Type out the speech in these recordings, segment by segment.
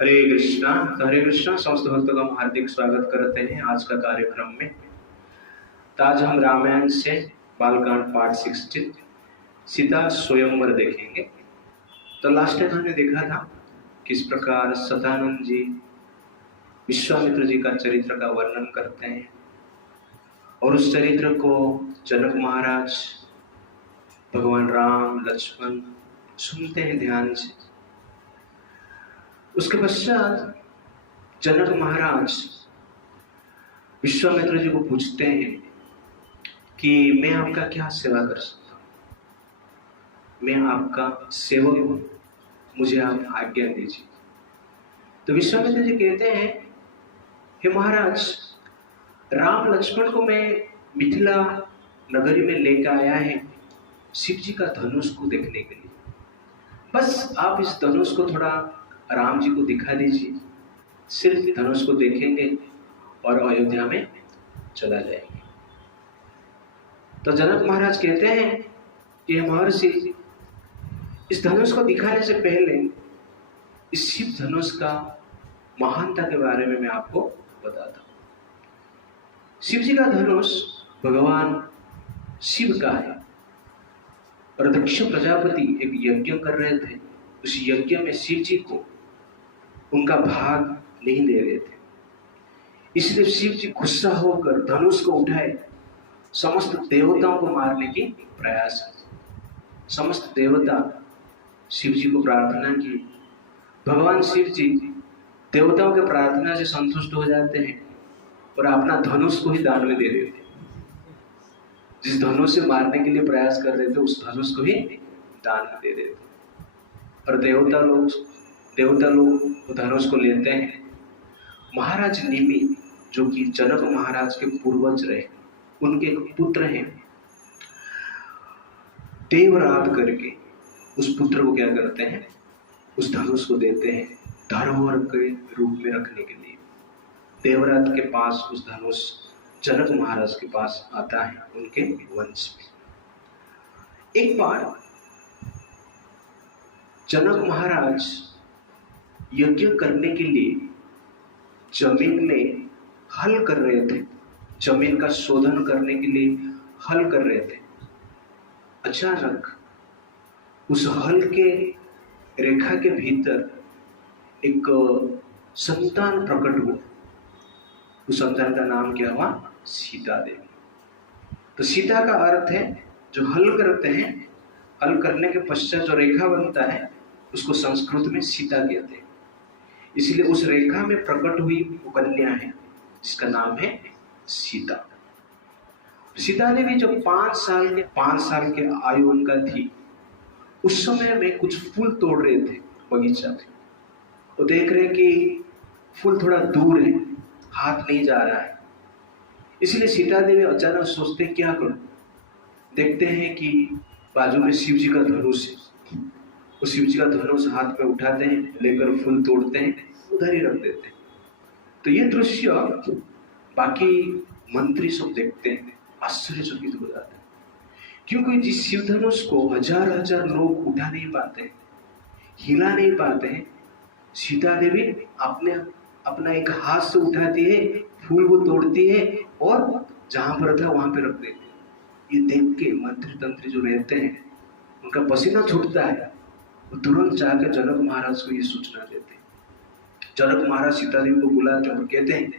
हरे कृष्णा समस्त भक्तों का हम हार्दिक स्वागत करते हैं आज का कार्यक्रम में। तो आज हम रामायण से बालकांड पार्ट 16 सीता स्वयंवर देखेंगे। तो लास्ट टाइम हमने देखा था किस प्रकार सतानंद जी विश्वामित्र जी का चरित्र का वर्णन करते हैं और उस चरित्र को जनक महाराज, भगवान राम, लक्ष्मण सुनते हैं ध्यान से। उसके पश्चात जनक महाराज विश्वामित्र जी को पूछते हैं कि मैं आपका क्या सेवा कर सकता हूँ, मैं आपका सेवक हूँ, मुझे आप आज्ञा दीजिए। तो विश्वामित्र जी कहते हैं, हे महाराज, राम लक्ष्मण को मैं मिथिला नगरी में लेकर आया है शिव जी का धनुष को देखने के लिए। बस आप इस धनुष को थोड़ा राम जी को दिखा दीजिए, सिर्फ धनुष को देखेंगे और अयोध्या में चला जाएंगे। तो जनक महाराज कहते हैं कि महर्षि, इस धनुष को दिखाने से पहले इस शिव धनुष का महानता के बारे में मैं आपको बताता हूँ। शिव जी का धनुष भगवान शिव का है और दक्ष प्रजापति एक यज्ञ कर रहे थे। उस यज्ञ में शिव जी को उनका भाग नहीं दे रहे थे, इसलिए शिव जी गुस्सा होकर धनुष को उठाए, समस्त देवताओं को मारने की प्रयास की। समस्त देवता शिव जी को प्रार्थना की। भगवान शिव जी देवताओं के प्रार्थना से संतुष्ट हो जाते हैं और अपना धनुष को ही दान में दे देते हैं। जिस धनुष से मारने के लिए प्रयास कर रहे थे उस धनुष को ही दान में दे देते हैं। और देवता लोग धनुष को लेते हैं। महाराज निमि, जो कि जनक महाराज के पूर्वज रहे, उनके पुत्र हैं, देवरात करके उस पुत्र को क्या करते हैं, उस धनुष को देते हैं धरोहर के रूप में रखने के लिए। देवरात के पास उस धनुष जनक महाराज के पास आता है, उनके वंश में। एक बार जनक महाराज यज्ञ करने के लिए जमीन में हल कर रहे थे, जमीन का शोधन करने के लिए हल कर रहे थे। अचानक उस हल के रेखा के भीतर एक संतान प्रकट हुआ। उस संतान का नाम क्या हुआ? सीता देवी। तो सीता का अर्थ है जो हल करते हैं, हल करने के पश्चात जो रेखा बनता है उसको संस्कृत में सीता कहते हैं। इसलिए उस रेखा में प्रकट हुई वो कन्या है जिसका नाम है सीता। सीता देवी जो 5 साल के आयु उनका थी, उस समय में कुछ फूल तोड़ रहे थे बगीचा में। वो देख रहे कि फूल थोड़ा दूर है, हाथ नहीं जा रहा है। इसलिए सीता देवी अचानक सोचते क्या करूं। देखते हैं कि बाजू में शिव जी का धनुष है। वो शिव जी का धनुष हाथ में उठाते हैं, लेकर फूल तोड़ते हैं, उधर ही रख देते हैं। तो ये दृश्य बाकी मंत्री सब देखते हैं, आश्चर्यचकित हो जाते हैं, क्योंकि जिस शिव धनुष को हजार लोग उठा नहीं पाते, हिला नहीं पाते, सीता देवी अपना एक हाथ से उठाती है, फूल को तोड़ती है और जहां पर था वहां पे रख देती है। ये देख के मंत्री तंत्री जो रहते हैं उनका पसीना छूटता है। वो तुरंत जाकर जनक महाराज को ये सूचना देते हैं। जनक महाराज सीता देवी को बुलाते और कहते हैं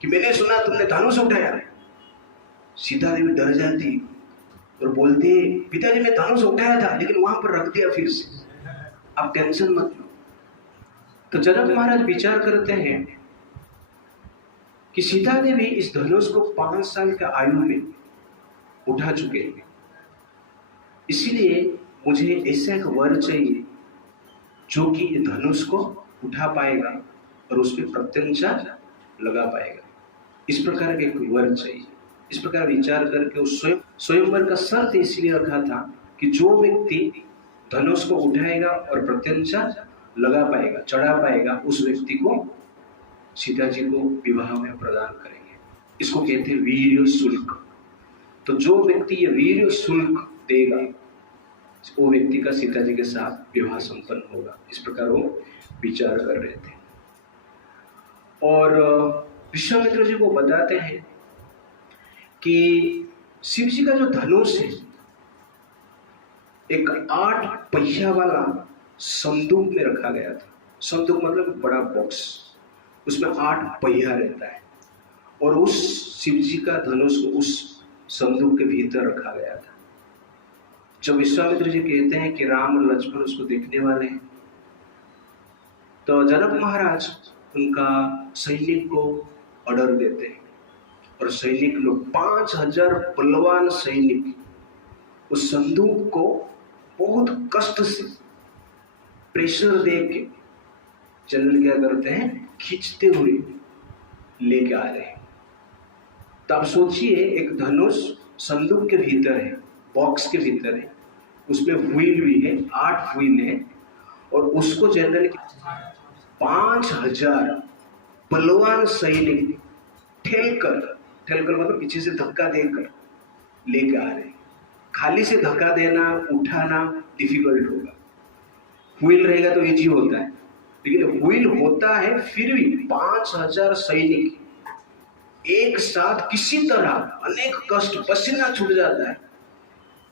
कि मैंने सुना तुमने धनुष उठाया। सीता देवी डर जाती और बोलती है, पिताजी मैं धनुष उठाया था लेकिन वहां पर रख दिया फिर से, आप टेंशन मत लो। तो जनक महाराज विचार करते हैं कि सीता देवी इस धनुष को 5 साल के आयु में उठा चुके हैं, इसलिए मुझे ऐसा एक वर चाहिए जो कि धनुष को उठा पाएगा और उस पर प्रत्यंचा लगा पाएगा। इस प्रकार के एक वर चाहिए। इस प्रकार विचार करके उस स्वयंवर का शर्त इसलिए रखा था कि जो व्यक्ति धनुष को उठाएगा और प्रत्यंचा लगा पाएगा, चढ़ा पाएगा, उस व्यक्ति को सीता जी को विवाह में प्रदान करेंगे। इसको कहते हैं वीर्य शुल्क। तो जो व्यक्ति ये वीर्य शुल्क देगा वो व्यक्ति का सीता जी के साथ विवाह संपन्न होगा। इस प्रकार वो विचार कर रहे थे। और विश्वामित्र जी को बताते हैं कि शिव जी का जो धनुष है एक 8 पहिया वाला संदूक में रखा गया था। संदूक मतलब बड़ा बॉक्स, उसमें 8 पहिया रहता है और उस शिव जी का धनुष को उस संदूक के भीतर रखा गया था। जब विश्वामित्र जी कहते हैं कि राम और लक्ष्मण उसको देखने वाले हैं, तो जनक महाराज उनका सैनिक को ऑर्डर देते हैं और सैनिक लोग 5000 बलवान सैनिक उस संदूक को बहुत कष्ट से प्रेशर दे के जनरल क्या करते हैं, खींचते हुए लेके आ रहे हैं। तो आप सोचिए, एक धनुष संदूक के भीतर है, बॉक्स के भीतर है, उसमें व्हील भी है, 8 व्हील है और उसको जनरल 5000 बलवान सैनिक ठेल कर मतलब पीछे से धक्का देकर लेके आ रहे हैं। खाली से धक्का देना उठाना डिफिकल्ट होगा, व्हील रहेगा तो इजी होता है, लेकिन व्हील होता है फिर भी 5000 सैनिक एक साथ किसी तरह अनेक कष्ट, पसीना छूट जाता है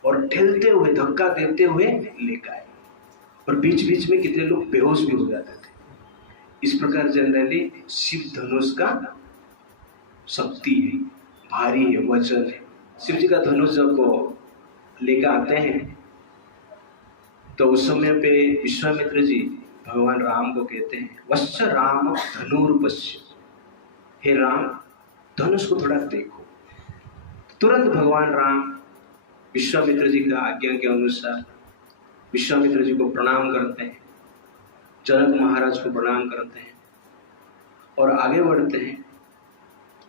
और ठेलते हुए धक्का देते हुए लेकर आए और बीच बीच में कितने लोग बेहोश भी हो जाते थे। इस प्रकार जनरली शिव धनुष का शक्ति है, भारी है, वजन है। शिव जी का धनुष जब लेकर आते हैं तो उस समय पे विश्वामित्र जी भगवान राम को कहते हैं, वत्स राम धनुर्पश्य, हे राम धनुष को थोड़ा देखो। तुरंत भगवान राम विश्वामित्र जी का आज्ञा के अनुसार विश्वामित्र जी को प्रणाम करते हैं, जनक महाराज को प्रणाम करते हैं और आगे बढ़ते हैं।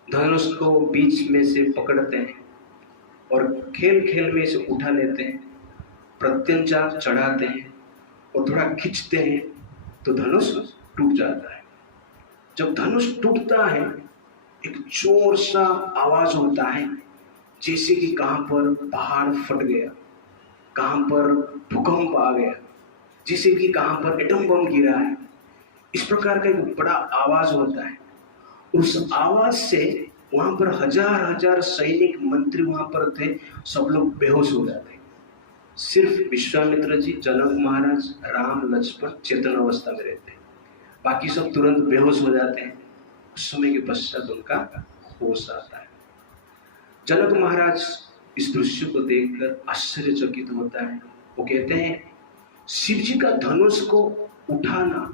धनुष को बीच में से पकड़ते हैं और खेल खेल में इसे उठा लेते हैं, प्रत्यंचा चढ़ाते हैं और थोड़ा खींचते हैं तो धनुष टूट जाता है। जब धनुष टूटता है एक जोर सा आवाज होता है, जैसे कि कहां पर पहाड़ फट गया, कहां पर भूकंप आ गया, जैसे कि कहां पर एटम बम गिरा है। इस प्रकार का एक बड़ा आवाज होता है। उस आवाज से वहां पर हजार सैनिक मंत्री वहां पर थे, सब लोग बेहोश हो जाते। सिर्फ विश्वामित्र जी, जनक महाराज, राम लक्ष्मण चेतन अवस्था में रहते हैं, बाकी सब तुरंत बेहोश हो जाते हैं। उस समय के पश्चात उनका होश आता है। जनक महाराज इस दृश्य को देखकर आश्चर्यचकित होता है। वो कहते हैं, शिव जी का धनुष को उठाना,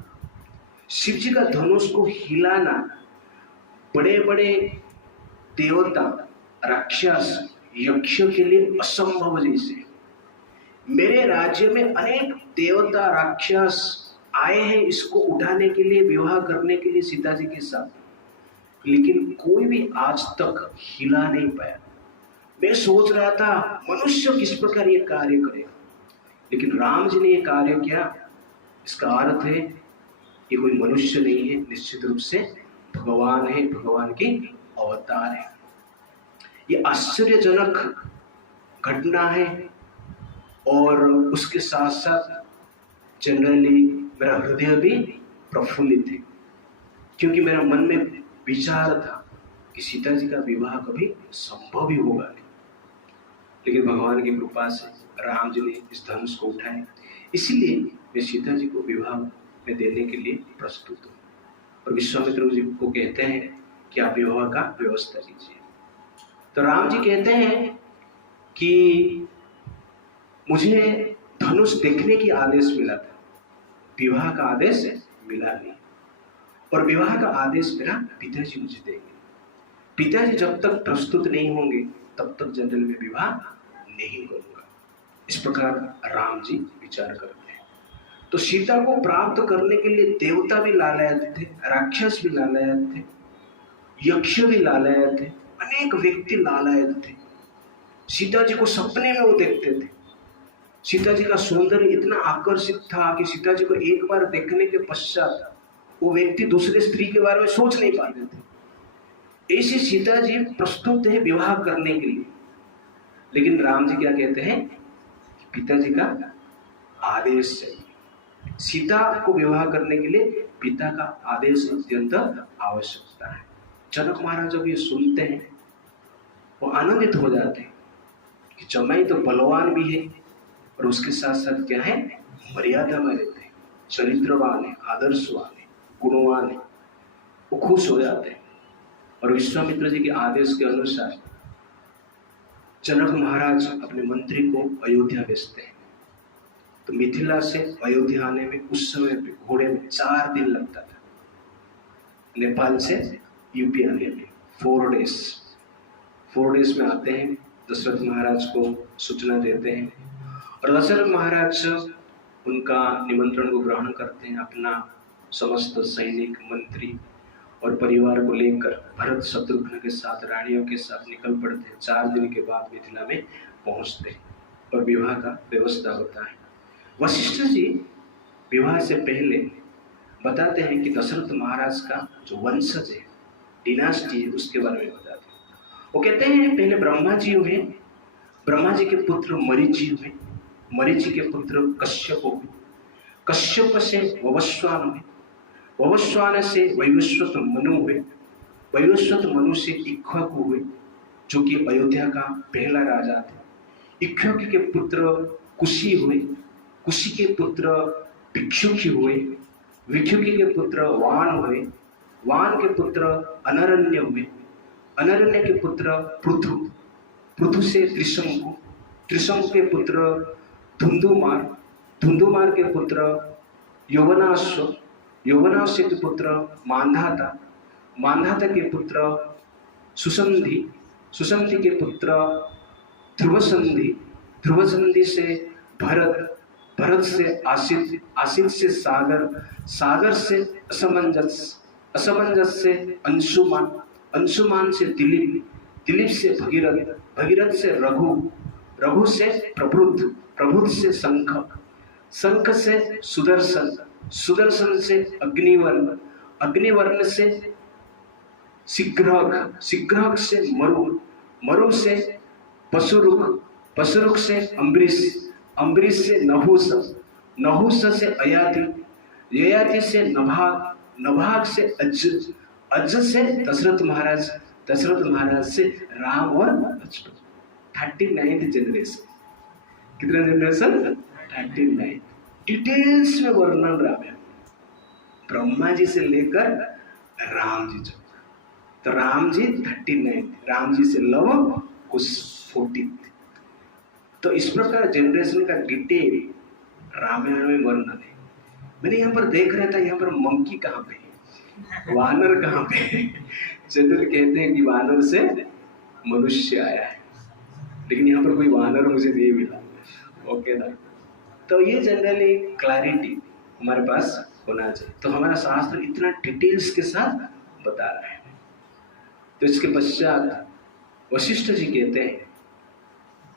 शिव जी का धनुष को हिलाना बड़े बड़े देवता, राक्षस, यक्ष के लिए असंभव जैसे। मेरे राज्य में अनेक देवता राक्षस आए हैं इसको उठाने के लिए, विवाह करने के लिए सीता जी के साथ, लेकिन कोई भी आज तक हिला नहीं पाया। मैं सोच रहा था मनुष्य किस प्रकार ये कार्य करेगा, लेकिन राम जी ने ये कार्य किया। इसका अर्थ है ये कोई मनुष्य नहीं है, निश्चित रूप से भगवान है, भगवान की अवतार है। ये आश्चर्यजनक घटना है और उसके साथ साथ जनरली मेरा हृदय भी प्रफुल्लित है, क्योंकि मेरा मन में विचार था कि सीता जी का विवाह कभी संभव ही होगा नहीं, लेकिन भगवान की कृपा से राम जी ने इस धनुष को उठाया। इसीलिए मैं सीता जी को विवाह में देने के लिए प्रस्तुत हूँ। और विश्वामित्र जी को कहते हैं कि आप विवाह का व्यवस्था कीजिए। तो राम जी कहते हैं कि मुझे धनुष देखने की आदेश मिला था, विवाह का आदेश मिला नहीं, और विवाह का आदेश मेरा पिताजी मुझे देंगे। पिताजी जब तक प्रस्तुत नहीं होंगे तब तक जनरल में विवाह नहीं करूंगा। इस प्रकार राम जी विचार करते हैं। तो सीता को प्राप्त करने के लिए देवता भी लालायत थे, राक्षस भी लालायत थे, यक्ष भी लालायत थे, अनेक व्यक्ति लालायत थे। सीता जी को सपने में वो देखते थे। सीता जी का सौंदर्य इतना आकर्षित था कि सीता जी को एक बार देखने के पश्चात वो व्यक्ति दूसरे स्त्री के बारे में सोच नहीं पाते थे। ऐसी सीता जी प्रस्तुत है विवाह करने के लिए, लेकिन राम जी क्या कहते हैं, पिताजी का आदेश चाहिए। सीता को विवाह करने के लिए पिता का आदेश अत्यंत आवश्यकता है। जनक महाराज जब ये सुनते हैं वो आनंदित हो जाते हैं कि जमाई तो बलवान भी है और उसके साथ साथ क्या है, मर्यादा में रहते हैं, चरित्रवान है, आदर्शवान है, गुणवान है। वो खुश हो जाते हैं और विश्वामित्र जी के आदेश के अनुसार जनक महाराज अपने मंत्री को अयोध्या भेजते हैं। तो मिथिला से अयोध्या आने में उस समय पे घोड़े में 4 दिन लगता था, नेपाल से यूपी आने में 4 डेज में आते हैं। दशरथ महाराज को सूचना देते हैं और दशरथ महाराज उनका निमंत्रण को ग्रहण करते हैं। अपना समस्त सैनिक, मंत्री और परिवार को लेकर भरत शत्रुघ्न के साथ, रानियों के साथ निकल पड़ते हैं। 4 दिन के बाद मिथिला में पहुंचते हैं और विवाह का व्यवस्था होता है। वशिष्ठ जी विवाह से पहले बताते हैं कि दशरथ महाराज का जो वंशज है, डिनास्टी है, उसके बारे में बताते हैं। वो कहते हैं पहले ब्रह्मा जी हुए, ब्रह्मा जी के पुत्र मरीचि हुए, मरीचि के पुत्र कश्यप हुए, कश्यप से ववस्वान हुए, ववस्वान से वैवस्वत मनु हुए, वैवस्वत मनु से इक्ष्वाकु हुए जो कि अयोध्या का पहला राजा थे। इक्ष्वाकु के पुत्र कुशी हुए, कुशी के पुत्र भिक्षुकी हुए, भिक्षुकी के पुत्र वाण हुए, वाण के पुत्र अनरण्य हुए, अनरण्य के पुत्र पृथु, पृथु से त्रिशंकु, त्रिशंकु के पुत्र धुंधुमार, धुंधुमार के पुत्र यौवनाश्व, यौवनाश्व के पुत्र मांधाता, मांधाता के पुत्र सुसंधि, सुसंधि के पुत्र ध्रुवसंधि, ध्रुवसंधि से भरत, भरत से आसित, आसित से सागर, सागर से असमंजस, असमंजस से अंशुमान, अंशुमान से दिलीप, दिलीप से भगीरथ, भगीरथ से रघु, रघु से प्रबुद्ध, प्रबुद्ध से शंख, शंख से सुदर्शन, सुदर्शन से अग्निवर्ण, अग्निवर्ण से सिग्रह, सिग्रह से मरु, मरु से पशुरुख, पशुरुख से अम्बरीश, अम्बरीश से नहुस, नहुस से अयाति, ययाति से नभाग, नभाग से अज, अज से दशरथ महाराज, दशरथ महाराज से राम और लक्ष्मण। 39th generation. कितना जनरेशन? 39। डिटेल्स में वर्णन रामायण, ब्रह्मा जी से लेकर राम जी तक। तो राम जी 39, राम जी से लव कुछ 40। तो इस प्रकार जनरेशन का डिटेल रामायण में वर्णन है। मैंने यहाँ पर देख रहा था, यहाँ पर मंकी कहाँ पे है, वानर कहाँ पे है। जनरल कहते हैं कि वानर से मनुष्य आया है, लेकिन यहाँ पर कोई वानर मुझे नहीं मिला। ओके ना, तो ये जनरली क्लैरिटी हमारे पास होना चाहिए। तो हमारा शास्त्र इतना डिटेल्स के साथ बता रहा है। तो इसके पश्चात वशिष्ठ जी कहते हैं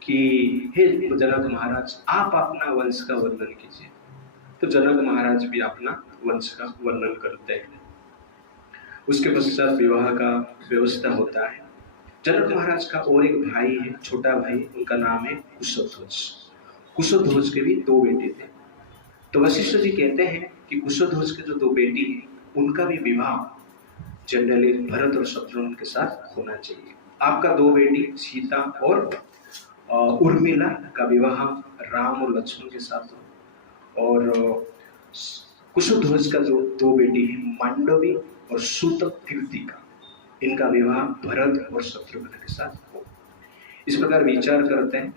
कि हे जनक महाराज, आप अपना वंश का वर्णन कीजिए। तो जनक महाराज भी अपना वंश का वर्णन करते हैं। उसके पश्चात विवाह का व्यवस्था होता है। जनक महाराज का और एक भाई है, छोटा भाई, उनका नाम है कुशध्वज। कुशध्वज के भी 2 बेटे थे। तो वशिष्ठ जी कहते हैं कि कुशध्वज के जो 2 बेटी हैं उनका भी विवाह जनरली भरत और शत्रुघ्न के साथ होना चाहिए। आपका 2 बेटी सीता और उर्मिला का विवाह राम और लक्ष्मण के साथ हो, और कुशध्वज का जो 2 बेटी है मांडवी और सूतकीर्तिका, इनका विवाह भरत और शत्रुघ्न के साथ हो। इस प्रकार विचार करते हैं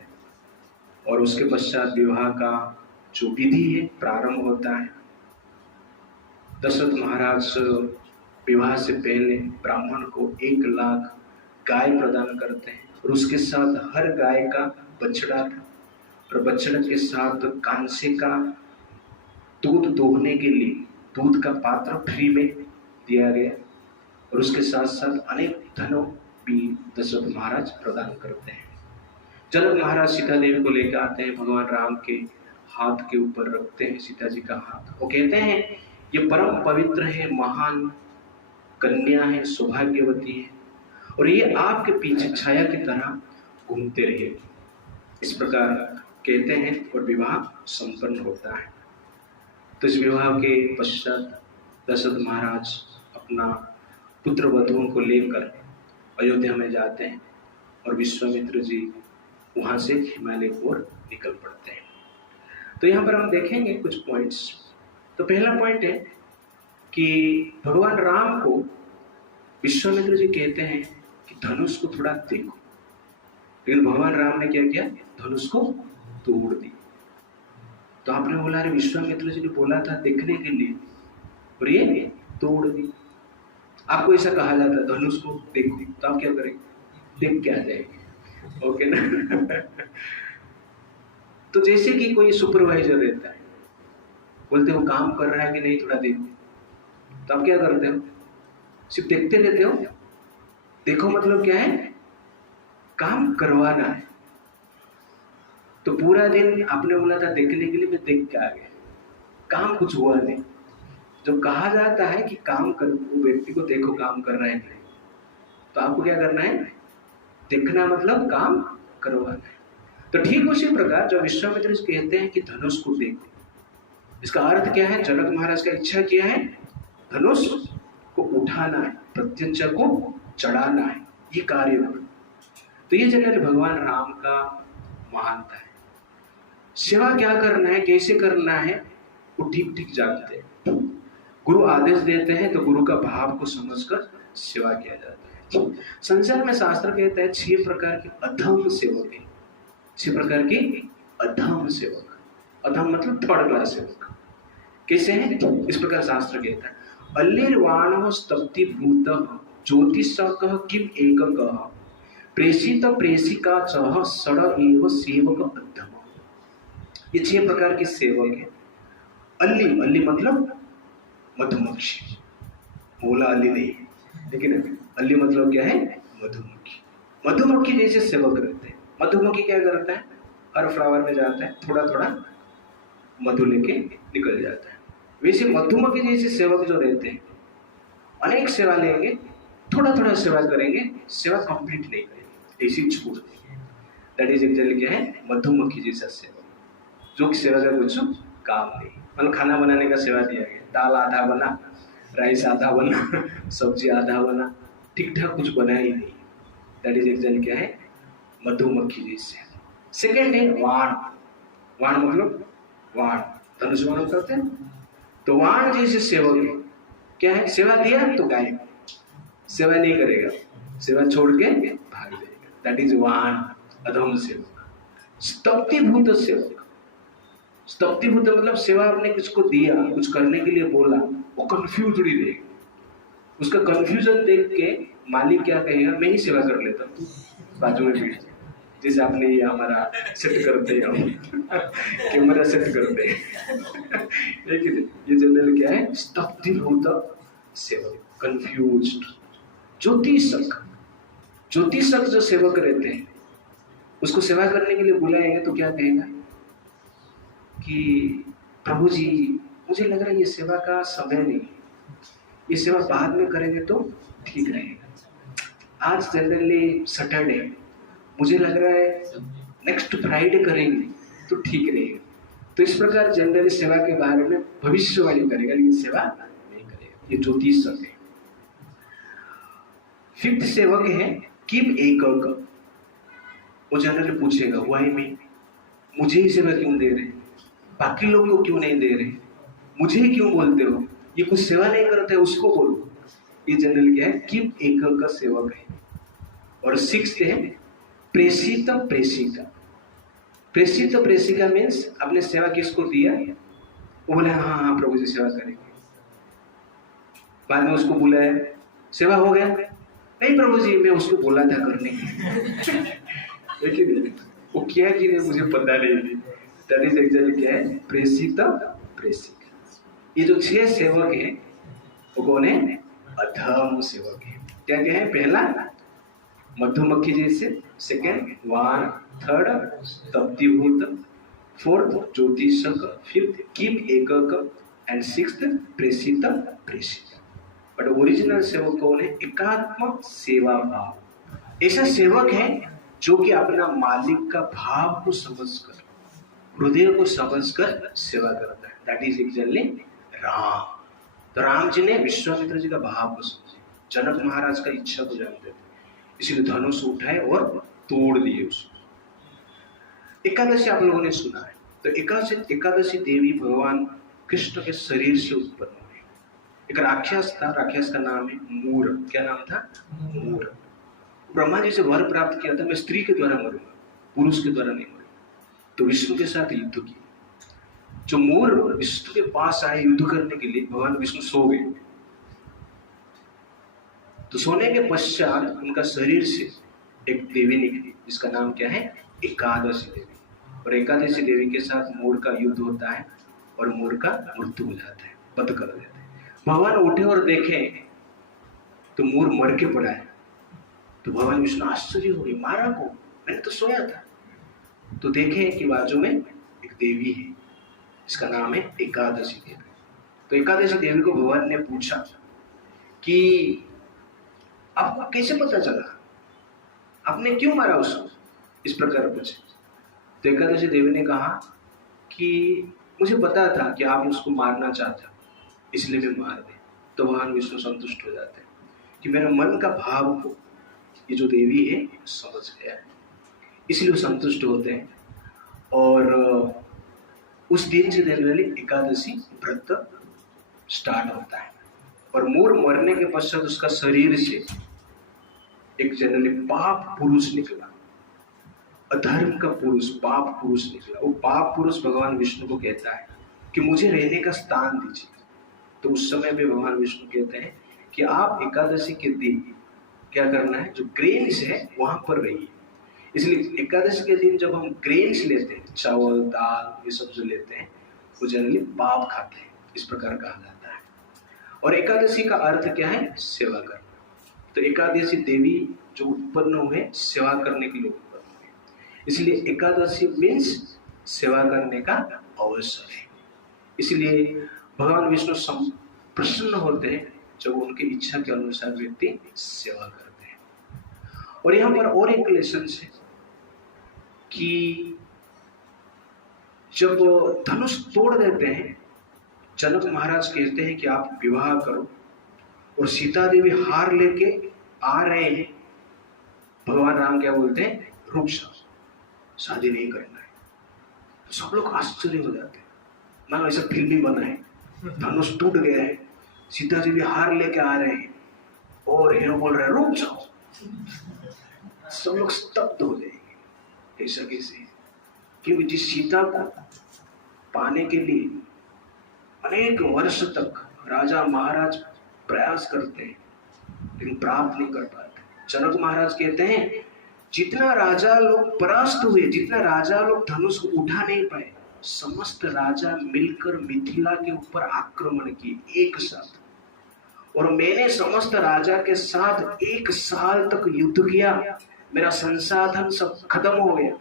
और उसके पश्चात विवाह का जो विधि है प्रारंभ होता है। दशरथ महाराज विवाह से पहले ब्राह्मण को 1 लाख गाय प्रदान करते हैं और उसके साथ हर गाय का बछड़ा था और बछड़े के साथ कांसे का दूध दोहने के लिए दूध का पात्र फ्री में दिया गया और उसके साथ साथ अनेक धनों भी दशरथ महाराज प्रदान करते हैं। जनक महाराज सीता देवी को लेकर आते हैं, भगवान राम के हाथ के ऊपर रखते हैं सीता जी का हाथ। वो कहते हैं ये परम पवित्र है, महान कन्या है, सौभाग्यवती है और ये आपके पीछे छाया की तरह घूमते रहे। इस प्रकार कहते हैं और विवाह संपन्न होता है। तो इस विवाह के पश्चात दशरथ महाराज अपना पुत्र वधुओं को लेकर अयोध्या में जाते हैं और विश्वामित्र जी वहां से हिमालय की ओर निकल पड़ते हैं। तो यहाँ पर हम देखेंगे कुछ पॉइंट्स। तो पहला पॉइंट है कि भगवान राम को विश्वामित्र जी कहते हैं कि धनुष को थोड़ा देखो, लेकिन भगवान राम ने क्या किया, धनुष को तोड़ दी। तो आपने बोला अरे विश्वामित्र जी ने बोला था देखने के लिए और ये तोड़ दी। आपको ऐसा कहा जाता है धनुष को देखो, तो आप क्या करेंगे, देख के आ जाएंगे, ओके ना। तो जैसे कि कोई सुपरवाइजर रहता है, बोलते हो काम कर रहा है कि नहीं थोड़ा देखो, तो आप क्या करते हो, सिर्फ देखते रहते हो। देखो मतलब क्या है, काम करवाना है। तो पूरा दिन आपने बोला था देखने के लिए, मैं देख के आ गया, काम कुछ हुआ नहीं। जो कहा जाता है कि काम कर, वो व्यक्ति को देखो काम कर रहा है नहीं, तो आपको क्या करना है, देखना मतलब काम करवाना है। तो ठीक उसी प्रकार जो विश्वामित्र कहते हैं कि धनुष को देखो, इसका अर्थ क्या है, जनक महाराज का इच्छा क्या है, धनुष को उठाना है, प्रत्यंचा को चढ़ाना है, ये कार्य है। तो ये जनरल भगवान राम का महानता है। सेवा क्या करना है, कैसे करना है, वो ठीक ठीक जानते हैं। गुरु आदेश देते हैं तो गुरु का भाव को समझकर सेवा किया जाता है। संसार में शास्त्र कहता है 6 प्रकार के अधम सेवक है, 6 प्रकार के अधम सेवक। अधम मतलब थर्ड क्लास सेवक। कैसे हैं, इस प्रकार शास्त्र कहता है, अल्लिर्वाणः स्तप्ति भूतः ज्योतिषकः किम एककः प्रेषित प्रेषिका चह सड़ एव सेवक अधम। ये 6 प्रकार के सेवक हैं। अल्ली, अल्ली मतलब मधुमक्खी, मोला अल्ली नहीं है, लेकिन अल्ली मतलब क्या है, मधुमक्खी। मधुमक्खी जैसे सेवक रहते हैं। मधुमक्खी क्या करता है, हर फ्लावर में जाता है, थोड़ा थोड़ा मधु लेके निकल जाता है। वैसे मधुमक्खी जैसे सेवक जो रहते हैं, अनेक सेवा लेंगे, थोड़ा थोड़ा सेवा करेंगे, सेवा कंप्लीट नहीं करेंगे, ऐसी छोड़ देंगे। दैट इज एक्चुअली क्या है, मधुमक्खी जैसा सेवक, जो कि सेवा का कुछ काम नहीं। मतलब खाना बनाने का सेवा दिया गया, दाल आधा बना, राइस आधा बना, सब्जी आधा बना, ठीक ठाक कुछ बना ही नहीं। दैट इज एक्चुअली क्या है, मधुमक्खी जैसे। सेकेंड है वाण। वाण मतलब वाण, धनुष बाण करते हैं, तो वाण जैसे सेवक है। क्या है, सेवा दिया तो गायब, सेवा नहीं करेगा, सेवा छोड़ के भाग जाएगा। दैट इज वाण, अधम सेवक। स्तप्तिभूत सेवक। स्तप्तिभूत मतलब सेवा आपने किसको दिया, कुछ करने के लिए बोला, वो कंफ्यूज ही रहेगा। उसका कंफ्यूजन देख के मालिक क्या कहेगा, मैं ही सेवा कर लेता हूँ, बाजू में बैठ जाए। जैसे आपने ये हमारा सेट करते हैं, कैमरा सेट करते हैं, लेकिन ये जनरल क्या है, स्तब्धिभूत सेवक, कंफ्यूज्ड। ज्योतिषक, ज्योतिषक जो सेवक रहते हैं, उसको सेवा करने के लिए बुलाएंगे तो क्या कहेगा कि प्रभु जी मुझे लग रहा है ये सेवा का समय नहीं, ये सेवा बाद में करेंगे तो ठीक रहेगा। आज जनरली सैटरडे, मुझे लग रहा है नेक्स्ट फ्राइडे करेंगे तो ठीक रहेगा। तो इस प्रकार जनरली सेवा के बारे में भविष्यवाणी करेगा, लेकिन सेवा नहीं करेगा। ये ज्योतिषक है। 5th सेवक है किम एकक। वो जनरली पूछेगा व्हाई मी, मुझे ही सेवा क्यों दे रहे, बाकी लोग को क्यों नहीं दे रहे, मुझे ही क्यों बोलते हो, ये कुछ सेवा नहीं करते उसको बोलो। ये जनरल क्या है, किम एकक का सेवक है। और 6th है प्रेषित प्रेषिका। प्रेषित प्रेषिका मीन्स आपने सेवा किसको दिया, वो बोले हाँ हाँ प्रभु जी सेवा करेंगे, बाद में उसको बुलाया, सेवा हो गया, नहीं प्रभु जी मैं उसको बोला था करने के लेकिन वो क्या कि नहीं मुझे पता नहीं। दैट इज एक्चुअली क्या है, प्रेषित प्रेषिका। ये जो 6 सेवक हैं वो कौन है, अधम सेवक है। क्या क्या है, पहला मधुमक्खी जैसे, सेकेंड वाण, थर्ड स्तब्धिभूत, 4th ज्योतिषक, 5th किम एकक एंड 6th प्रेषित प्रेषिका। बट ओरिजिनल सेवक कौन है, एकात्म सेवा भाव। ऐसा सेवक है जो कि अपना मालिक का भाव को समझकर, हृदय को समझकर सेवा करता है। That is actually Ram. तो राम जी ने विश्वामित्र जी का भाव को समझे, जनक महाराज का इच्छा को जानते थे, इसलिए धनुष उठाए और तोड़ दिए उसको। एकादशी आप लोगों ने सुना है, तो एकादशी देवी भगवान कृष्ण के शरीर से उत्पन्न हुई। एक राक्षस था, राक्षस का नाम है मूर। क्या नाम था? मूर। ब्रह्मा जी से वर प्राप्त किया था, मैं स्त्री के द्वारा मरूंगा, पुरुष के द्वारा नहीं मरूंगा। तो विष्णु के साथ युद्ध किया। जो मूर विष्णु के पास आए युद्ध करने के लिए, भगवान विष्णु सो गए। तो सोने के पश्चात उनका शरीर से एक देवी निकली, जिसका नाम क्या है? एकादशी देवी। और एकादशी देवी के साथ मूर का युद्ध होता है और मूर का मृत्यु हो जाता है, वध कर देते हैं। भगवान उठे और देखे तो मूर मर के पड़ा है। तो भगवान विष्णु आश्चर्य हो गए, मारा को? मैंने तो सोया था। तो देखे कि बाजू में एक देवी है, इसका नाम है एकादशी देवी। तो एकादशी देवी को भगवान ने पूछा कि आपको कैसे पता चला, आपने क्यों मारा उसको? इस प्रकार पूछे। तो एकादशी देवी ने कहा कि मुझे पता था कि आप उसको मारना चाहते हो, इसलिए मैं मार दे। तो भगवान विष्णु संतुष्ट हो जाते हैं कि मेरे मन का भाव को ये जो देवी है समझ गया है, इसलिए वो संतुष्ट होते हैं। और उस दिन से जनरली एकादशी व्रत स्टार्ट होता है। और मूर मरने के पश्चात उसका शरीर से एक जनरली पाप पुरुष निकला, अधर्म का पुरुष, पाप पुरुष निकला। वो पाप पुरुष भगवान विष्णु को कहता है कि मुझे रहने का स्थान दीजिए। तो उस समय भी भगवान विष्णु कहते हैं कि आप एकादशी के दिन क्या करना है, जो ग्रेन्स है वहां पर रहिए। इसलिए एकादशी के दिन जब हम ग्रेन्स लेते हैं, चावल दाल ये सब जो लेते हैं, वो जनरली पाप खाते हैं, इस प्रकार कहा जाता है। और एकादशी का अर्थ क्या है? सेवा करना। तो एकादशी देवी जो उत्पन्न हुए सेवा करने के लिए उत्पन्न हुए, इसलिए एकादशी मीन्स सेवा करने का अवसर है। इसलिए भगवान विष्णु प्रसन्न होते हैं जब उनकी इच्छा के अनुसार व्यक्ति सेवा करते हैं। और यहाँ पर और एक लेसन है कि जब धनुष तोड़ देते हैं, जनक महाराज कहते हैं कि आप विवाह करो, और सीता देवी हार लेके आ रहे हैं। भगवान राम क्या बोलते हैं? रुक जाओ, शादी नहीं करना है। तो सब लोग आश्चर्य हो जाते हैं, मानो ऐसा फिल्म ही बना है, धनुष टूट गया है, सीता देवी हार लेके आ रहे हैं और हीरो बोल रहे हैं रुक जाओ। सब लोग स्तब्ध हो जाएंगे, ऐसा कैसे? क्योंकि जिस सीता को पाने के लिए अनेक वर्ष तक राजा महाराज प्रयास करते हैं लेकिन प्राप्त नहीं कर पाते। जनक महाराज कहते हैं जितना राजा लोग परास्त हुए, जितना राजा लोग धनुष को उठा नहीं पाए, समस्त राजा मिलकर मिथिला के ऊपर आक्रमण किए एक साथ। और मैंने समस्त राजा के साथ 1 साल तक युद्ध किया, मेरा संसाधन सब खत्म हो गया।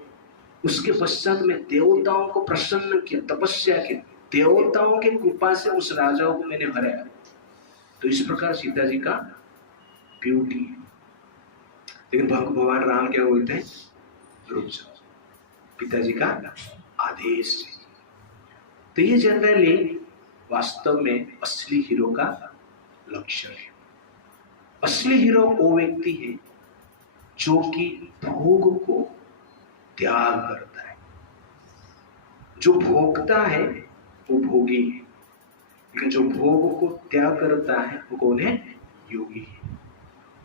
उसके पश्चात मैं देवताओं को प्रसन्न किया, तपस्या की, देवताओं के कृपा से उस राजा को मैंने हराया। तो इस प्रकार सीता जी का ब्यूटी है। लेकिन भगवान राम क्या बोलते हैं? रुक जाओ, पिताजी का आदेश है। तो ये जनरली वास्तव में असली हीरो का लक्षण है। असली हीरो वो व्यक्ति है जो कि भोग को त्याग करता है। जो भोगता है वो भोगी है, लेकिन जो भोग को त्याग करता है वो कौन है? योगी है।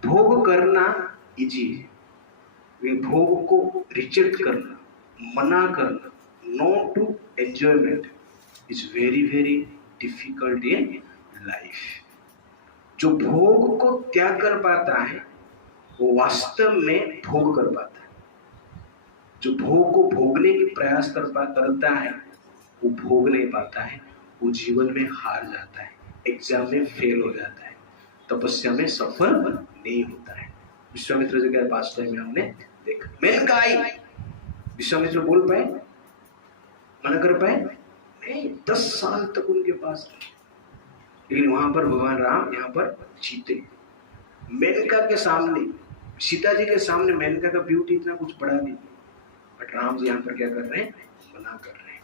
भोग करना इजी है, लेकिन भोग को रिजेक्ट करना, मना करना, no to enjoyment is very very difficult in life. जो भोग को त्याग कर पाता है वो वास्तव में भोग कर पाता है। जो भोग को भोगने की प्रयास करता है वो भोग नहीं पाता है, वो जीवन में हार जाता है, एग्जाम में फेल हो जाता है, तपस्या में सफल नहीं होता है। विश्वामित्र जी के पास टाइम में हमने देखा, मेनका आई, विश्वामित्र बोल पाए, मना कर पाए नहीं, 10 साल तक उनके पास रहे। लेकिन वहां पर भगवान राम यहाँ पर जीते। मेनका के सामने, सीता जी के सामने मेनका का ब्यूटी इतना कुछ बड़ा नहीं, बट राम जी यहाँ पर क्या कर रहे हैं? मना कर रहे हैं।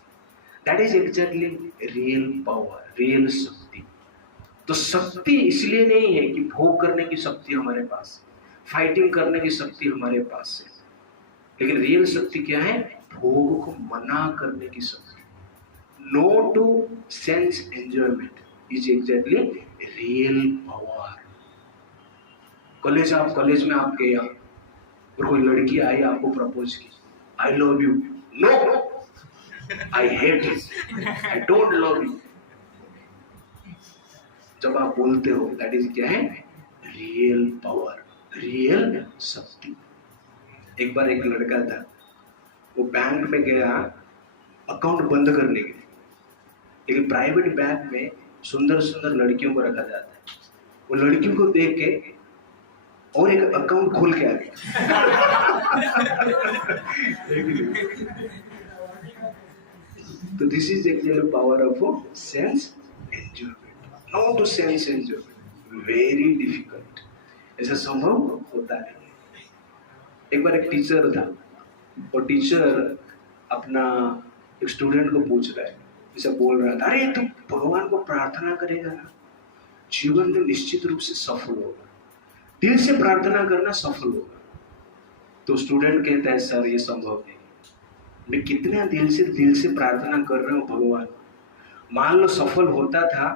That is exactly real power, real शक्ति। तो शक्ति इसलिए नहीं है कि भोग करने की शक्ति हमारे पास है, फाइटिंग करने की शक्ति हमारे पास है, लेकिन रियल शक्ति क्या है? भोग को मना करने की शक्ति। No to sense enjoyment is exactly real power. College में आप गए और कोई लड़की आई आपको प्रपोज की, I love you, no I hate you, I don't love you. जब आप बोलते हो दैट इज क्या है? रियल पावर, रियल शक्ति। एक बार एक लड़का था, वो बैंक में गया अकाउंट बंद करने के लिए, लेकिन प्राइवेट बैंक में सुंदर सुंदर लड़कियों को रखा जाता है। वो लड़कियों को देख के और एक अकाउंट खोल के आ गया। तो this is actually power of sense enjoyment, not to sense enjoyment, very difficult. ऐसा संभव होता है। एक बार एक टीचर था, और टीचर अपना एक स्टूडेंट को पूछ रहा है, जैसे बोल रहा था, अरे तुम भगवान को प्रार्थना करेगा ना, जीवन में निश्चित रूप से सफल होगा, दिल से प्रार्थना करना सफल होगा। तो स्टूडेंट कहता है, सर ये संभव नहीं, मैं कितना दिल से प्रार्थना कर रहा हूँ भगवान, मान लो सफल होता था